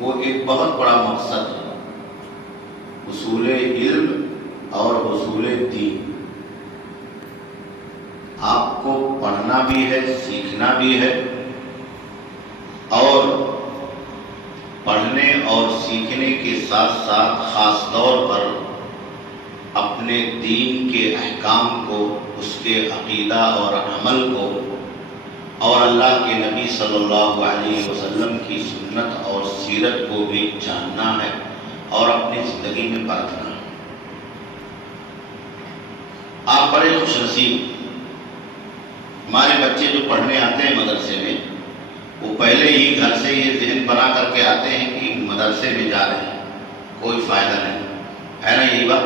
وہ ایک بہت بڑا مقصد ہے، حصول علم اور حصول دین۔ آپ کو پڑھنا بھی ہے، سیکھنا بھی ہے، اور پڑھنے اور سیکھنے کے ساتھ ساتھ خاص طور پر اپنے دین کے احکام کو، اس کے عقیدہ اور عمل کو، اور اللہ کے نبی صلی اللہ علیہ وسلم کی سنت اور سیرت کو بھی جاننا ہے اور اپنی زندگی میں پرکھنا ہے۔ آپ بڑے خوش نصیب، ہمارے بچے جو پڑھنے آتے ہیں مدرسے میں، وہ پہلے ہی گھر سے یہ ذہن بنا کر کے آتے ہیں کہ مدرسے میں جا رہے ہیں، کوئی فائدہ نہیں ہے نا؟ یہی بات،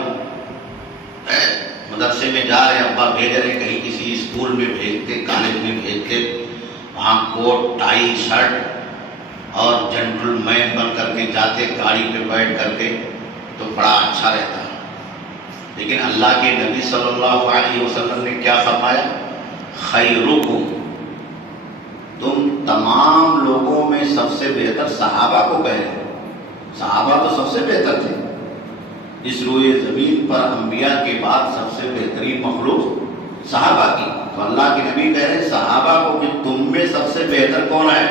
مدرسے میں جا رہے ہیں، ابا بھیج رہے ہیں، کہیں کسی اسکول میں بھیجتے، کالج میں بھیجتے، وہاں کوٹ ٹائی شرٹ اور جنٹل مین بن کر کے جاتے، گاڑی پہ بیٹھ کر کے، تو بڑا اچھا رہتا ہے۔ لیکن اللہ کے نبی صلی اللہ علیہ وسلم نے کیا فرمایا؟ خیرکم، تم تمام لوگوں میں سب سے بہتر، صحابہ کو کہہ رہے ہیں، صحابہ تو سب سے بہتر تھے اس روئے زمین پر، انبیاء کے بعد سب سے بہترین مخلوق صحابہ کی، تو اللہ کے نبی کہہ رہے ہیں صحابہ کو کہ تم میں سب سے بہتر کون ہے؟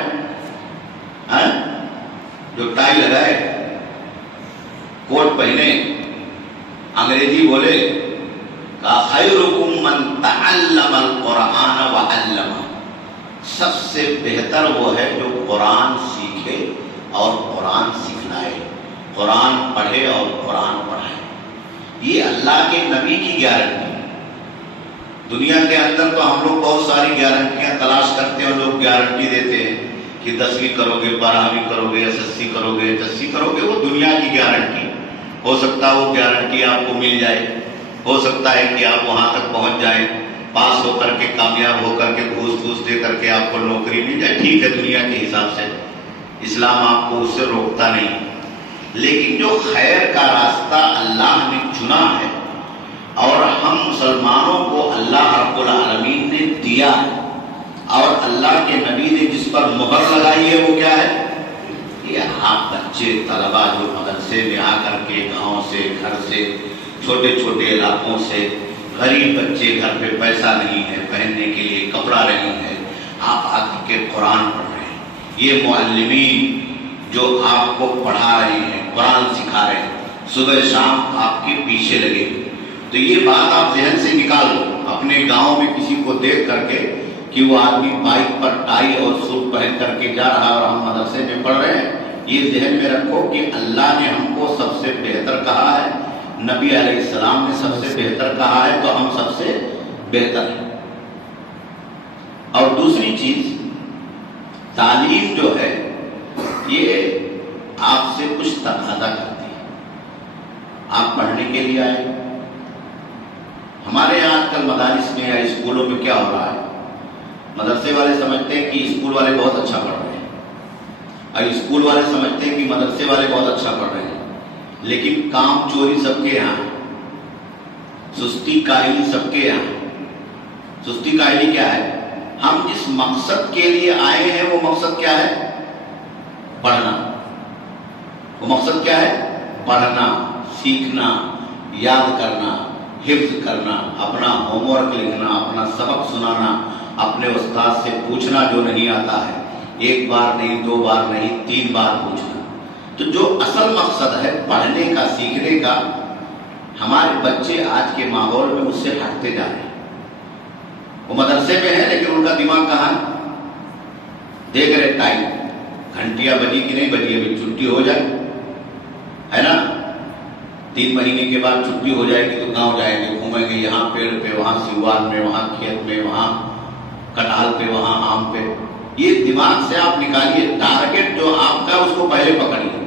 جو ٹائی لگائے، کوٹ پہنے، انگریزی بولے، خیرکم من تعلم القرآن وعلمہ، سب سے بہتر وہ ہے جو قرآن سیکھے اور قرآن سکھلائے، قرآن پڑھے اور قرآن پڑھائے۔ یہ اللہ کے نبی کی گارنٹی ہے۔ دنیا کے اندر تو ہم لوگ بہت ساری گارنٹیاں تلاش کرتے ہیں، اور لوگ گارنٹی دیتے ہیں کہ 10ویں کرو گے، 12ویں کرو گے، SSC کرو گے، HSC کرو گے، وہ دنیا کی گارنٹی۔ ہو سکتا ہے وہ گارنٹی آپ کو مل جائے، ہو سکتا ہے کہ آپ وہاں تک پہنچ جائیں، پاس ہو کر کے، کامیاب ہو کر کے، گھوس دے کر کے آپ کو نوکری مل جائے، ٹھیک ہے، دنیا کے حساب سے اسلام آپ کو اس سے روکتا نہیں۔ لیکن جو خیر کا راستہ اللہ نے چنا ہے اور ہم مسلمانوں کو اللہ رب العالمین نے دیا ہے، اور اللہ کے نبی نے جس پر مہر لگائی ہے، وہ کیا ہے؟ یہ آپ بچے طلبا جو مدرسے میں آ کر کے گاؤں سے، گھر سے، چھوٹے چھوٹے علاقوں سے، غریب بچے، گھر پہ پیسہ نہیں ہے، پہننے کے لیے کپڑا نہیں ہے، آپ آ کر کے قرآن پڑھ رہے ہیں۔ یہ معلمین جو آپ کو پڑھا رہے ہیں، قرآن سکھا رہے ہیں، صبح شام آپ کے پیچھے لگے، تو یہ بات آپ ذہن سے نکال لو اپنے گاؤں میں کسی کو دیکھ کر کے کہ وہ آدمی بائک پر ٹائی اور سوٹ پہن کر کے جا رہا اور ہم مدرسے میں پڑھ رہے ہیں، یہ ذہن میں رکھو کہ اللہ نے ہم کو سب سے بہتر کہا ہے، نبی علیہ السلام نے سب سے بہتر کہا ہے، تو ہم سب سے بہتر ہیں۔ اور دوسری چیز، تعلیم جو ہے یہ آپ سے کچھ تقاضا کرتی ہے۔ آپ پڑھنے کے لیے آئے، ہمارے یہاں آج کل مدارس میں یا اسکولوں میں کیا ہو رہا ہے، مدرسے والے سمجھتے ہیں کہ اسکول والے بہت اچھا پڑھ رہے ہیں، اور اسکول والے سمجھتے ہیں کہ مدرسے والے بہت اچھا پڑھ رہے ہیں، لیکن کام چوری سب کے یہاں، سستی کاہلی سب کے یہاں۔ سستی کاہلی کیا ہے؟ ہم جس مقصد کے لیے آئے ہیں وہ مقصد کیا ہے؟ پڑھنا۔ وہ مقصد کیا ہے؟ پڑھنا، سیکھنا، یاد کرنا، حفظ کرنا، اپنا ہوم ورک لکھنا، اپنا سبق سنانا، اپنے استاد سے پوچھنا جو نہیں آتا ہے، 1 بار نہیں، 2 بار نہیں، 3 بار پوچھنا۔ تو جو اصل مقصد ہے پڑھنے کا، سیکھنے کا، ہمارے بچے آج کے ماحول میں اس سے ہٹتے جا رہے ہیں۔ وہ مدرسے میں ہے لیکن ان کا دماغ کہاں ہے؟ دیکھ رہے ٹائم، گھنٹیاں بجی کہ نہیں بجی، ابھی چھٹی ہو جائے، ہے نا؟ 3 مہینے کے بعد چھٹی ہو جائے گی تو گاؤں جائیں گے، گھومیں گے، یہاں پیڑ پہ، وہاں سیوان میں، وہاں کھیت میں، وہاں کٹہل پہ، وہاں آم پہ۔ یہ دماغ سے آپ نکالیے، ٹارگٹ جو آپ کا اس کو پہلے پکڑیے۔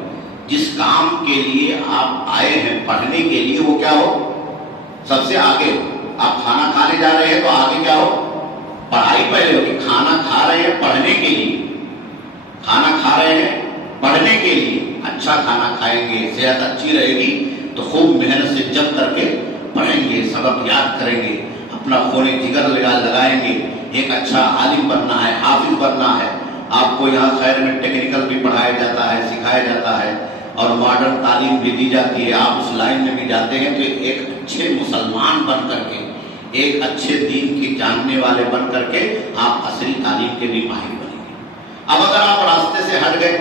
جس کام کے لیے آپ آئے ہیں پڑھنے کے لیے، وہ کیا ہو؟ سب سے آگے ہو۔ آپ کھانا کھانے جا رہے ہیں تو آگے کیا ہو؟ پڑھائی پہلے ہوگی۔ کھانا کھا رہے ہیں پڑھنے کے لیے، کھانا کھا رہے ہیں پڑھنے کے لیے، اچھا کھانا کھائیں گے، صحت اچھی رہے گی تو خوب محنت سے جم کر کے پڑھیں گے، سبق یاد کریں گے، اپنا خون جگر لگائیں گے، ایک اچھا عالم بننا ہے، حافظ بننا ہے، آپ کو یہاں خیر میں ٹیکنیکل بھی پڑھایا جاتا ہے، سکھایا جاتا ہے اور ماڈرن تعلیم بھی دی جاتی ہے. آپ اس لائن میں بھی جاتے ہیں تو ایک اچھے مسلمان بن کر کے، ایک اچھے دین کی جاننے والے بن کر کے آپ عصری تعلیم کے بھی ماہر بنیں گے. اب اگر آپ راستے سے ہٹ گئے،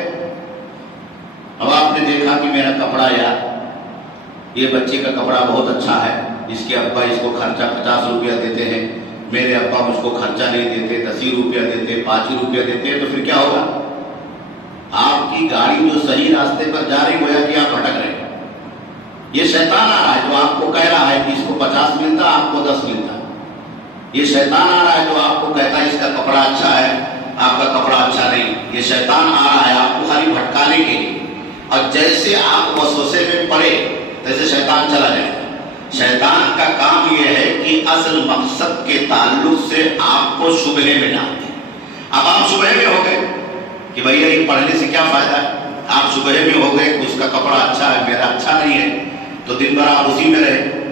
اب آپ نے دیکھا کہ میرا کپڑا یار یہ بچے کا کپڑا بہت اچھا ہے، اس کے ابا اس کو خرچہ 50 روپیہ دیتے ہیں، میرے ابا مجھ کو خرچہ نہیں دیتے، 10 روپیہ دیتے، 5 روپیہ دیتے، تو پھر کیا ہوگا؟ آپ کی گاڑی جو صحیح راستے پر جا رہی گویا کہ آپ بھٹک رہے ہیں. یہ شیطان آ رہا ہے جو آپ کو کہہ رہا ہے کہ اس کو 50 ملتا، آپ کو 10 ملتا. یہ شیطان آ رہا ہے جو آپ کو کہتا ہے اس کا کپڑا اچھا ہے، آپ کا کپڑا اچھا نہیں. یہ شیطان آ رہا ہے آپ کو خالی بھٹکانے کے لیے. اور جیسے آپ وسوسے میں پڑے جیسے شیطان چلا جائے. شیطان کا کام یہ ہے کہ اصل مقصد کے تعلق سے آپ کو شبہے میں ڈال دیں. اب آپ شبہے میں ہو گئے کہ بھیا یہ پڑھنے سے کیا فائدہ ہے. آپ شبہے میں ہو گئے کہ اس کا کپڑا اچھا ہے، میرا اچھا نہیں ہے، تو دن بھر آپ اسی میں رہے.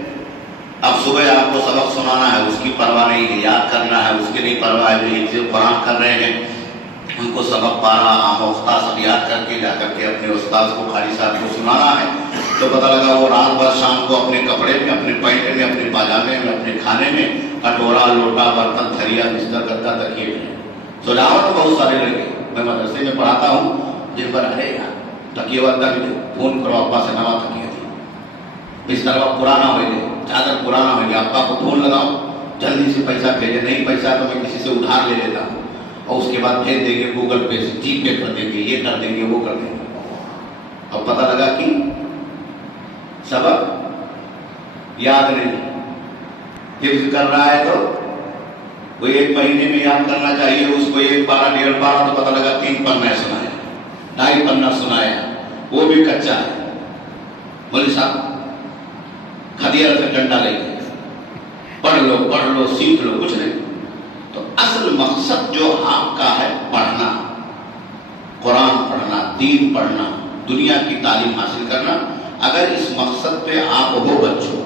اب صبح آپ کو سبق سنانا ہے، اس کی پرواہ نہیں ہے، یاد کرنا ہے، اس کی نہیں پرواہ ہے. جو حفظ قرآن کر رہے ہیں ان کو سبق پارا آموختہ سب یاد کر کے جا کر کے اپنے استاذ کو، قاری صاحب کو سنانا ہے. تو پتہ لگا وہ رات بھر شام کو اپنے کپڑے میں، اپنے پینٹ میں، اپنے پاجامے میں، اپنے کھانے میں کٹورا، لوٹا، برتن، تھریا، بستر، گدا، تکیے میں. سجاوٹ بہت سارے لگے. میں مدرسے میں پڑھاتا ہوں، جن پر ارے یار تکیے ودا بھی فون کرو ابا سے نوا تکیے تھی، بستر کا پرانا ہو گئے، چادر پرانا ہو گیا، ابا کو فون لگاؤ جلدی سے پیسہ بھیجے. نہیں پیسہ تو میں کسی سے ادھار لے لیتا ہوں اور اس کے بعد بھیج دیں گے گوگل پے سے، جی پے کر دیں گے، یہ کر دیں گے، وہ کر دیں گے. اب پتہ لگا کہ سبق یاد نہیں. حفظ کر رہا ہے تو کوئی 1 مہینے میں یاد کرنا چاہیے، اس کو 1 پارہ 1.5 پارہ، تو پتہ لگا 3 پنہ سنایا، 2.5 پنہ سنایا، وہ بھی کچا ہے. مولوی صاحب کھدیرا سے ڈنڈا لے کے پڑھ لو سیکھ لو، کچھ نہیں. تو اصل مقصد جو آپ کا ہے پڑھنا، قرآن پڑھنا، دین پڑھنا، دنیا کی تعلیم حاصل کرنا، اگر اس مقصد پہ آپ ہو بچوں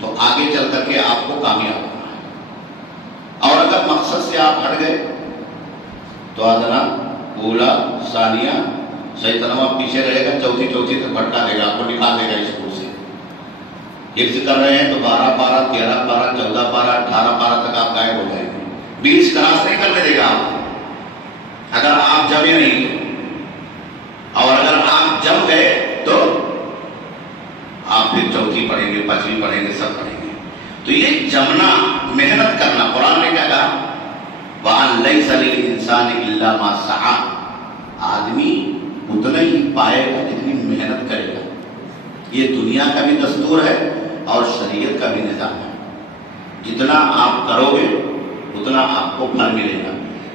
تو آگے چل کر کے آپ کو کامیاب ہونا ہے. اور اگر مقصد سے آپ ہٹ گئے تو ادنا، اولا، ثانیہ، شیطنوا پیچھے رہے گا، چوتھی تک بھٹکا دے گا، آپ کو نکال دے گا اسکول سے. حفظ کر رہے ہیں تو 12 پارہ، 13 پارہ، 14 پارہ، 18 پارہ تک آپ غائب ہو جائیں گے. 20 کراس نہیں کرنے دے گا آپ اگر آپ جمے نہیں. اور اگر آپ جم گئے تو آپ پھر چوتھی پڑھیں گے، 5ویں پڑھیں گے، سب پڑھیں گے. تو یہ جمنا، محنت کرنا. قرآن نے کیا کہا؟ وَأَن لَيْسَ لِلْإِنسَانِ إِلَّا مَا سَعَىٰ. آدمی اتنا ہی پائے گا جتنی محنت کرے گا. یہ دنیا کا بھی دستور ہے اور شریعت کا بھی نظام ہے. جتنا آپ کرو گے اتنا آپ کو پھل ملے گا.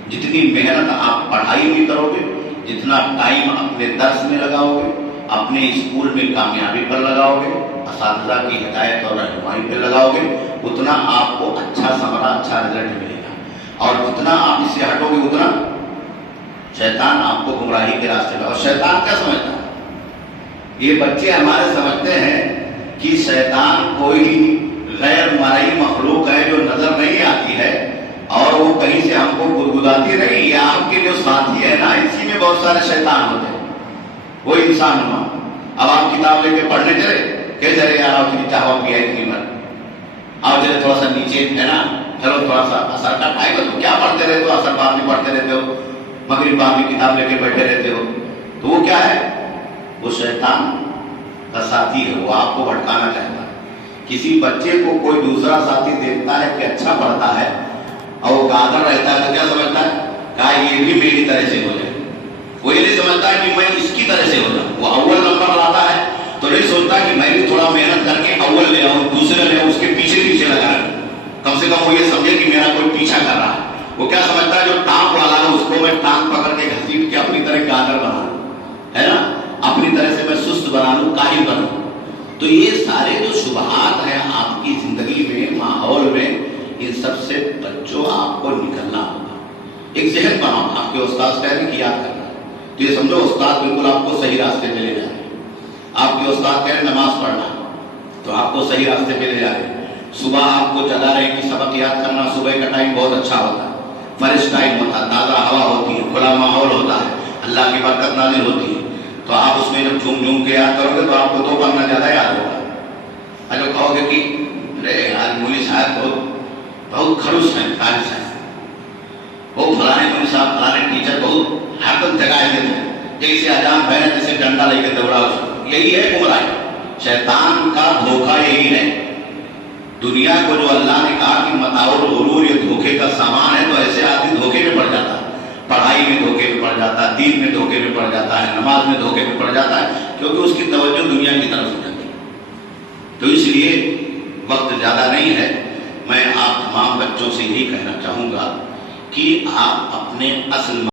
جتنی محنت آپ پڑھائی میں کرو گے، جتنا ٹائم اپنے درس میں لگاؤ گے، اپنے اسکول میں کامیابی پر لگاؤ گے، اساتذہ کی ہدایت اور رہنمائی پہ لگاؤ گے، اتنا آپ کو اچھا ثمرہ، اچھا رزلٹ ملے گا. اور جتنا آپ اس سے ہٹو گے اتنا شیطان آپ کو گمراہی کے راستے میں. اور شیطان کیا سمجھتا ہے؟ یہ بچے ہمارے سمجھتے ہیں کہ شیطان کوئی غیر مرئی مخلوق ہے جو نظر نہیں آتی ہے اور وہ کہیں سے ہم کو گدگداتی نہیں. یہ آپ کے جو ساتھی ہے نا، اسی میں بہت سارے شیطان ہوتے ہیں. وہ انسان ہوا. اب آپ کتاب لے کے پڑھنے چلے کہ چلے یار آپ کی چاہو کی ہے اتنی مر اور چلے تھوڑا سا نیچے ہے نا، چلو تھوڑا سا اثر کا ٹائم ہے. تو کیا پڑھتے رہتے ہو؟ اثر بعد میں پڑھتے رہتے ہو، مغرب بعد میں کتاب لے کے بیٹھے رہتے ہو. تو وہ کیا ہے؟ وہ شیطان کا ساتھی ہے. وہ آپ کو بھٹکانا چاہتا ہے. کسی بچے کو کوئی دوسرا ساتھی دیکھتا ہے کہ اچھا پڑھتا ہے اور وہ گادر رہتا ہے تو کیا سمجھتا ہے؟ کہا یہ بھی میری طرح سے ہو جائے. وہ یہ نہیں سمجھتا ہے کہ میں اس کی طرح سے ہو جاؤں. وہ اول نمبر لاتا ہے تو نہیں سوچتا کہ میں بھی تھوڑا محنت کر کے اول لے آؤں، دوسرے لے آؤں، اس کے پیچھے لگا رہا. کم سے کم وہ یہ سمجھے کہ میرا کوئی پیچھا کر رہا ہے. وہ کیا سمجھتا ہے؟ جو ٹانپ والا ہے اس کو میں ٹانپ پکڑ کے گھسیٹ کے اپنی طرح گادر بنا لوں، ہے نا، اپنی طرح سے میں سست بنا لوں، کاہل بناؤں. تو یہ سارے جو شبہات ہیں آپ کی زندگی میں، ماحول میں، ان سب سے بچوں آپ کو نکلنا ہوگا. ایک ذہن بناؤ. آپ کے استاد کہہ رہے کہ یاد کرنا، تو یہ سمجھو استاد بالکل آپ کو صحیح راستے پہ لے جا رہے ہیں. آپ کے استاد کہہ رہے نماز پڑھنا تو آپ کو صحیح راستے پہ لے جا رہے ہیں. صبح آپ کو جگا رہے ہیں کہ سبق یاد کرنا، صبح کا ٹائم بہت اچھا ہوتا ہے. فرش ٹائم ہوتا ہے، تازہ ہوا ہوتی ہے، کھلا ماحول ہوتا ہے، اللہ کی برکت نازل ہوتی ہے، تو آپ اس میں جب جھوم جھوم کے یاد کرو گے تو آپ کو 2 پڑھنا زیادہ یاد ہوگا۔ اور جو کہو گے کہ ارے آج مولوی صاحب بہت خلوص ہیں، خالص ہیں، وہ فلانے مولوی صاحب فلانے ٹیچر بہت ہر دم جگہ دیتے ہیں، جیسے اذان پہنے جیسے ڈنڈا لے کے دوڑا، یہی ہے گمراہی۔ شیطان کا دھوکہ یہی ہے۔ دنیا کو جو اللہ نے کہا کہ متاع الغرور یہ دھوکے کا سامان ہے، تو ایسے آدمی دھوکے میں پڑ جاتا ہے، پڑھائی میں دھوکے میں پڑ جاتا ہے، دین میں دھوکے میں پڑ جاتا ہے، نماز میں دھوکے میں پڑ جاتا ہے، کیونکہ اس کی توجہ دنیا کی طرف ہو جاتی ہے۔ تو اس لیے وقت زیادہ نہیں ہے، میں آپ تمام بچوں سے یہی کہنا چاہوں گا کہ آپ اپنے اصل